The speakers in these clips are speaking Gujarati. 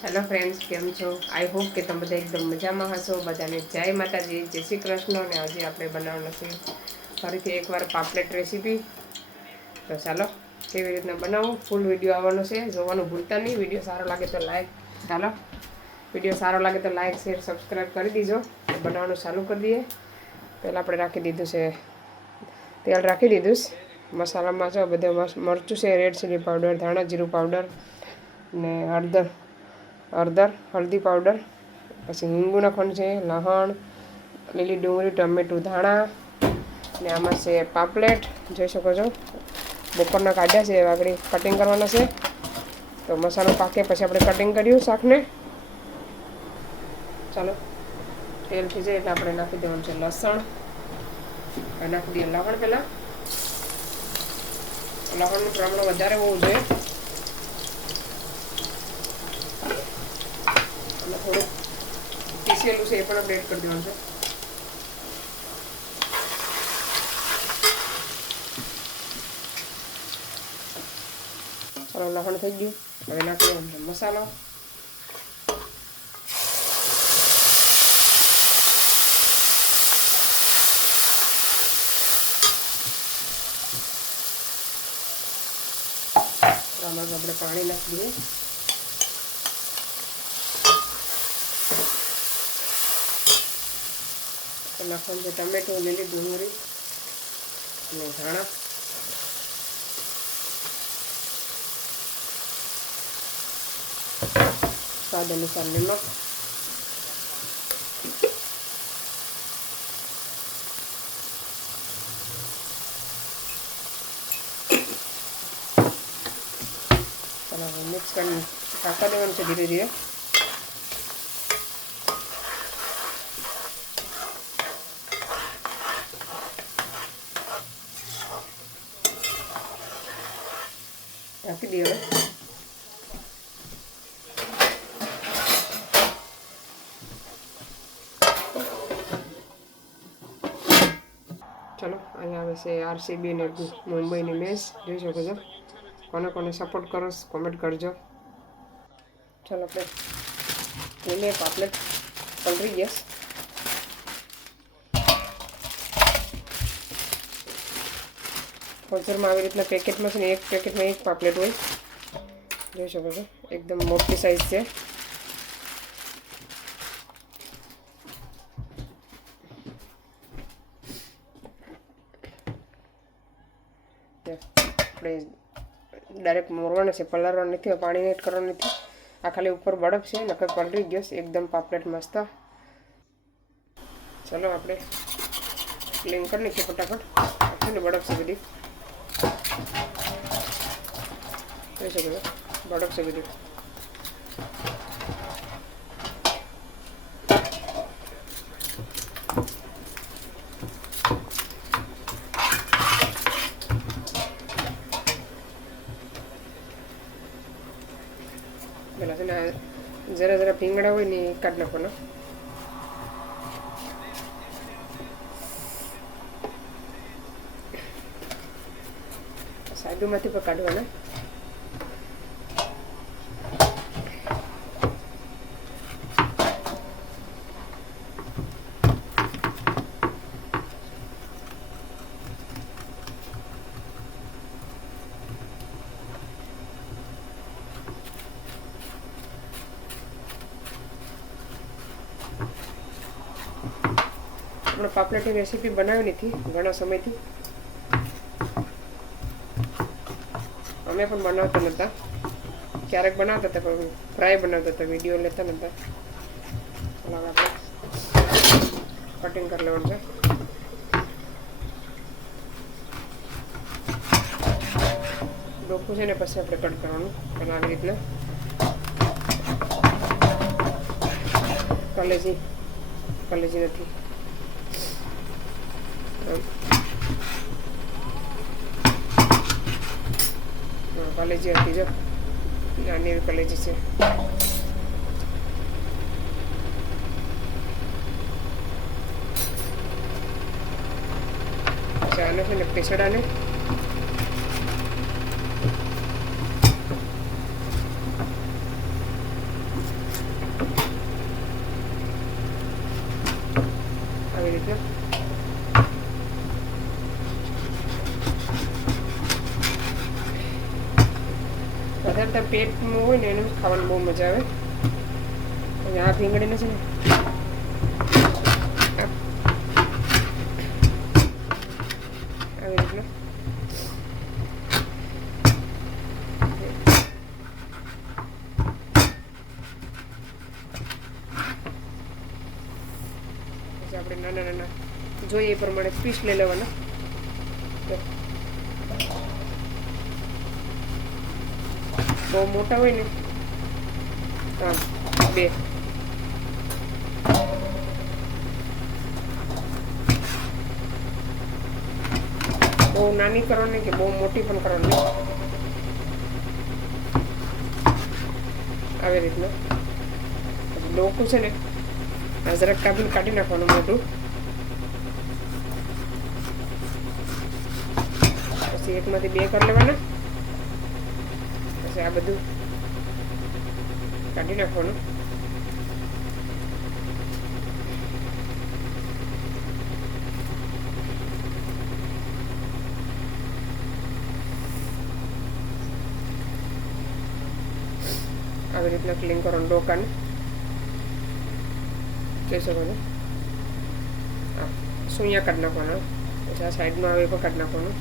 હેલો ફ્રેન્ડ્સ, કેમ છો? આઈ હોપ કે તમે બધા એકદમ મજામાં હશો. બધાને જય માતાજી, જય શ્રી કૃષ્ણ. અને આજે આપણે બનાવવાનું છે ફરીથી એકવાર પાપલેટ રેસીપી. તો ચાલો કેવી રીતના બનાવું, ફૂલ વિડીયો આવવાનો છે, જોવાનું ભૂલતા નહીં. વિડીયો સારો લાગે તો લાઈક, ચાલો વિડીયો સારો લાગે તો લાઈક, શેર, સબસ્ક્રાઈબ કરી દીજો. બનાવવાનું ચાલુ કરી દઈએ. પહેલાં આપણે રાખી દીધું છે તેલ, રાખી દીધું મસાલામાં જો બધે મરચું છે, રેડ ચીલી પાવડર, ધાણા જીરું પાવડર ને હળદર, હળદી પાવડર, પછી હિંગુ નાખવાનું છે, લસણ, લીલી ડુંગળી, ટમેટું, ધાણા ને આમાં છે પાપલેટ. જોઈ શકો છો બપોરના કાઢ્યા છે, આગળ કટિંગ કરવાના છે. તો મસાલો પાકે પછી આપણે કટિંગ કર્યું શાકને. ચાલો તેલ થઈ જાય એટલે આપણે નાખી દેવાનું છે લસણ. નાખી દઈએ લસણ. પહેલાં લસણનું પ્રમાણ વધારે હોવું જોઈએ. અને થોડુંક પીસેલું છે એ પણ આપણે એડ કરી દેવાનું છે. ચાલો લસણ થઈ ગયું. હવે નાખી દેવાનું છે મસાલો. આમાં આપણે પાણી નાખી દઈએ. નાખવાનું છે ટમેટું, લીલી ડુંગળી અને ધાણા. સ્વાદ અનુસાર નમક. ચાલો મિક્સ કરી ઢાંકા દેવાનું છે ધીરે ધીરે. ઢાંકી દઈએ હવે. ચાલો અહીંયા આવે છે આરસીબી ને મુંબઈની મેચ. જોઈ શકો છો. કોને કોને સપોર્ટ કરો કોમેન્ટ કરજો. ચાલો આપણે લઈને પાપલેટ પલળી ગયા. હોલસેલમાં આવી રીતના પેકેટમાં છે ને, એક પેકેટમાં એક પાપલેટ હોય. જોઈ શકો છો એકદમ મોટી સાઈઝ છે. આપણે ડાયરેક્ટ મોરવાના છે, પલાળવાનું નથી, પાણી એડ કરવાનું નથી. આ ખાલી ઉપર બરફ છે, નકર પલળી ગયો. એકદમ પાપલેટ મસ્ત. ચાલો આપણે ક્લીન કરી નાખીએ ફટાફટ. ને બરફ છે બધી. જોઈ શકો છો બરફ છે બધી. પેલા છે ને જરા જરા ભીંગડા હોય ને કાઢી નાખવાના. સાઈડોમાંથી પણ કાઢવાના. આપણે પાપલેટની રેસીપી બનાવી નથી ઘણા સમયથી. અમે પણ બનાવતા નહોતા, ક્યારેક બનાવતા હતા પણ ફ્રાય બનાવતા હતા, વિડીયો લેતા નહોતા. ચાલો આપણે કટિંગ કરી લેવાનું છે. ડોકું છે ને પછી આપણે કટ કરવાનું. પણ આવી રીતના કલેજી નથી. કલેજી હતી જો, નાની એવી કલેજી છે. આને છે ને પેસડાને રીતના વધારે પેટમાં હોય ને એનું ખાવાની બહુ મજા આવે. અને આ ભીંગડીને છે ને આવી રીતના આપણે નાના નાના જોઈએ એ પ્રમાણે પીસ લઈ લેવાના. બહુ મોટા હોય ને હા 2 બહુ નાની કરવાની કે બહુ મોટી પણ કરવાની. આવી રીતના ડોકું છે ને જરાક કાઢી નાખવાનું મોટું. પછી એકમાંથી 2 કરી લેવાના. પછી આ બધું કાઢી નાખવાનું. આવી રીતના ક્લીન કરવાનું ડોકાને. જોઈ શકો છો. હા સૂયા કાઢી નાખવાના. પછી આ સાઈડમાં આવે પણ કાઢી નાખવાનું.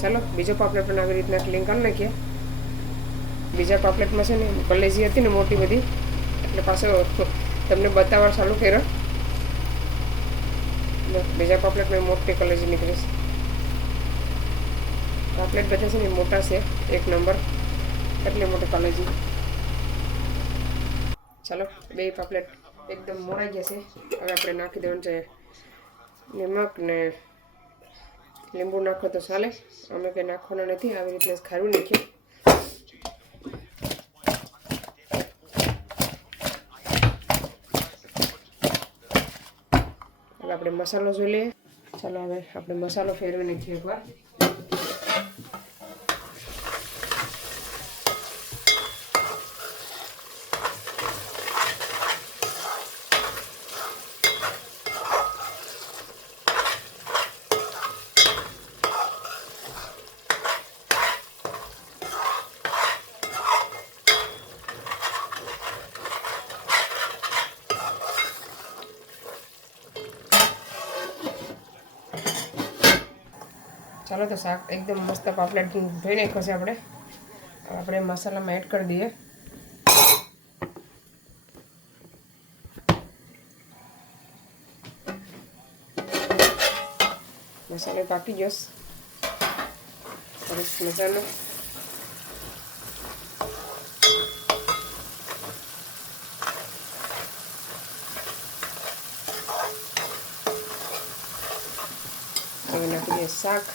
ચાલો બીજો પાપલેટ પણ આવી રીતના ક્લીન કરી નાખીએ. બીજા પાપલેટમાં છે ને કલેજી હતી ને મોટી બધી એટલે પાછો તમને બતાવવા ચાલુ કર્યો. બીજા પાપલેટમાં મોટી કલેજી નીકળીશ. પાપલેટ બધા છે ને મોટા છે 1 નંબર એટલે મોટી કલેજી. ચાલો 2 પાપલેટ એકદમ મોરાઈ ગયા છે. હવે આપણે નાખી દેવાનું છે નમક ને લીંબુ નાખો તો ચાલે. અમે કંઈ નાખવાના નથી. આવી રીતના ખારું નાખીએ. હવે આપણે મસાલો જોઈ લઈએ. ચાલો હવે આપણે મસાલો ફેરવી નાખીએ એકવાર. ચાલો તો શાક એકદમ મસ્ત પાપલેટ ધોઈ નાખ્યો છે આપણે મસાલામાં એડ કરી દઈએ. મસાલો પાકી ગયો સરસ મજાનો. હવે નાખી દઈએ શાક.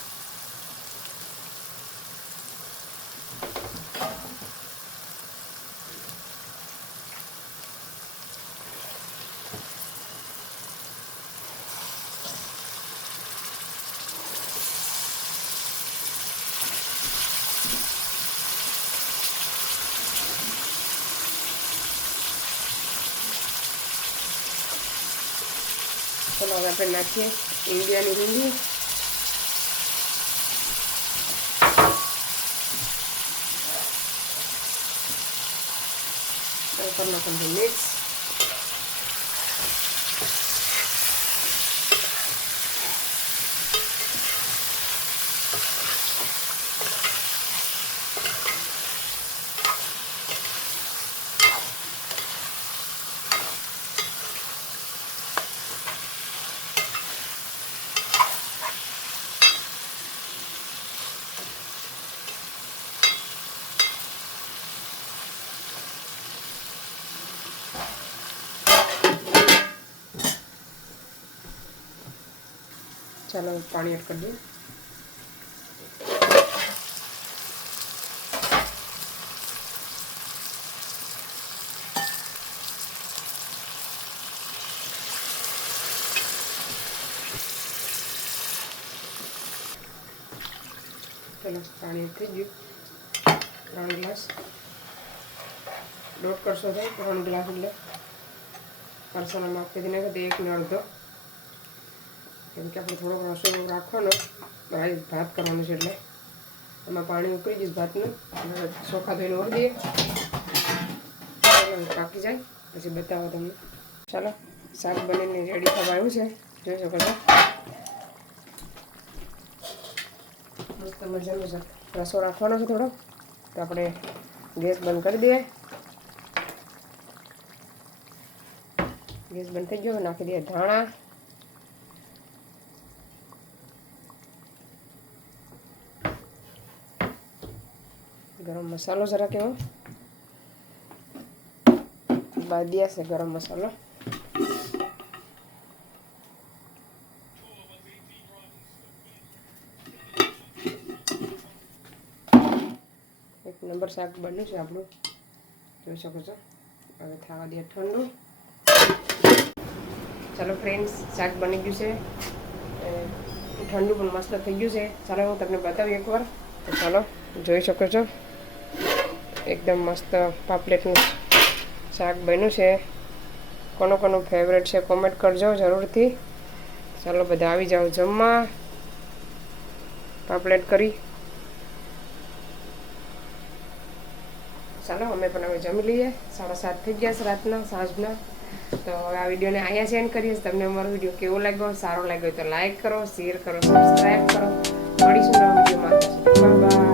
ચલો હવે આપણે નાખીએ ઈંડિયાની રીંગણી. ઉપર નાખવાનું મિક્સ. ચાલો પાણી એડ કરી દઈએ. ચલો પાણી એડ થઈ ગયું. 3 ગ્લાસ. 1.5 કરશો થાય 3 ગ્લાસ એટલે પરસામાં આપી દઈને કે 1 ને અડધો, કેમ કે આપણે થોડોક રસો રાખવાનો, રાઈસ ભાત કરવાનું છે એટલે એમાં પાણી ઉકળી જઈશ ભાતનું, અને ચોખા ધોઈને ઓળી દઈએ, પાકી જાય પછી બતાવો તમને. ચાલો શાક બનીને રેડી થવા આવ્યું છે, જોઈ શકો છો. મસ્ત મજાનું છે. રસો રાખવાનો છે થોડો, તો આપણે ગેસ બંધ કરી દઈએ. ગેસ બંધ થઈ ગયો, નાખી દઈએ ધાણા, ગરમ મસાલો જરાક એવો બાદિયા છે, ગરમ મસાલો, એક નંબર શાક બન્યું છે આપણું, જોઈ શકો છો. હવે થવા દઈએ ઠંડુ. ચાલો ફ્રેન્ડ્સ, શાક બની ગયું છે, ઠંડુ પણ મસ્ત થઈ ગયું છે. ચાલો હું તમને બતાવું એકવાર. તો ચાલો જોઈ શકો છો, એકદમ મસ્ત પાપલેટનું શાક બન્યું છે. કોનું ફેવરેટ છે કોમેન્ટ કરજો જરૂરથી. ચાલો બધા આવી જાઓ જમવા, પાપલેટ કરી. ચાલો અમે પણ હવે જમી લઈએ. 7:30 થઈ ગયા છે રાતના, સાંજના. તો હવે આ વિડીયોને અહીંયા સેન્ડ કરીએ. તમને અમારો વિડીયો કેવો લાગ્યો, સારો લાગ્યો તો લાઈક કરો, શેર કરો, સબસ્ક્રાઈબ કરો. મળીશું નવા વિડીયોમાં. Bye bye.